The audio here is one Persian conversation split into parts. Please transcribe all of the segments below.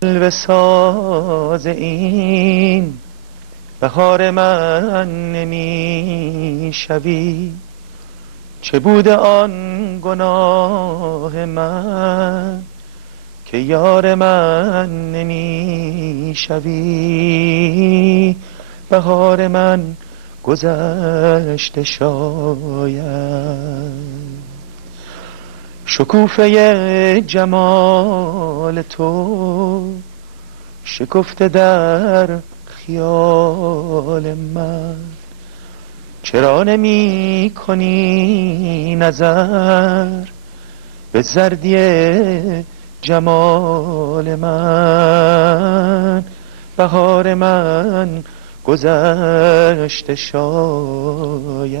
به ساز این بهار من نمی شوی، چه بوده آن گناه من که یار من نمی شوی. بهار من گذشته شاید، شکوفه جمال تو شکفته در خیال من. چرا نمی کنی نظر به زردی جمال من؟ بهار من گذشته شاید،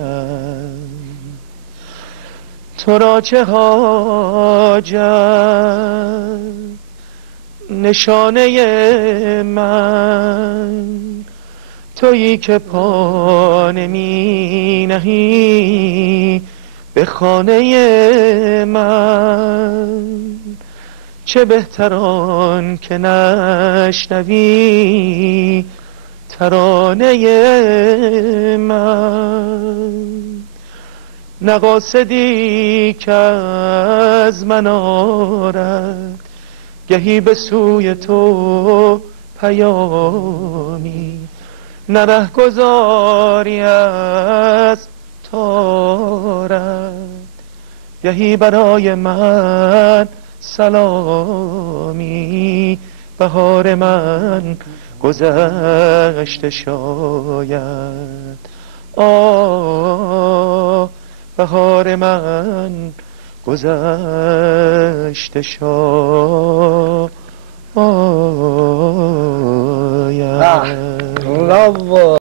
تو را چه حاجت نشانه من؟ تویی که پا نمی نهی به خانه من. چه بهتر آن که نشنوی ترانه من. نه قاصدی که از من آرد گهی به سوی تو پیامی، نه رهگذاری از تارد گهی برای من سلامی. بهار من گذشته شاید، آه بهار من گذشته شاید.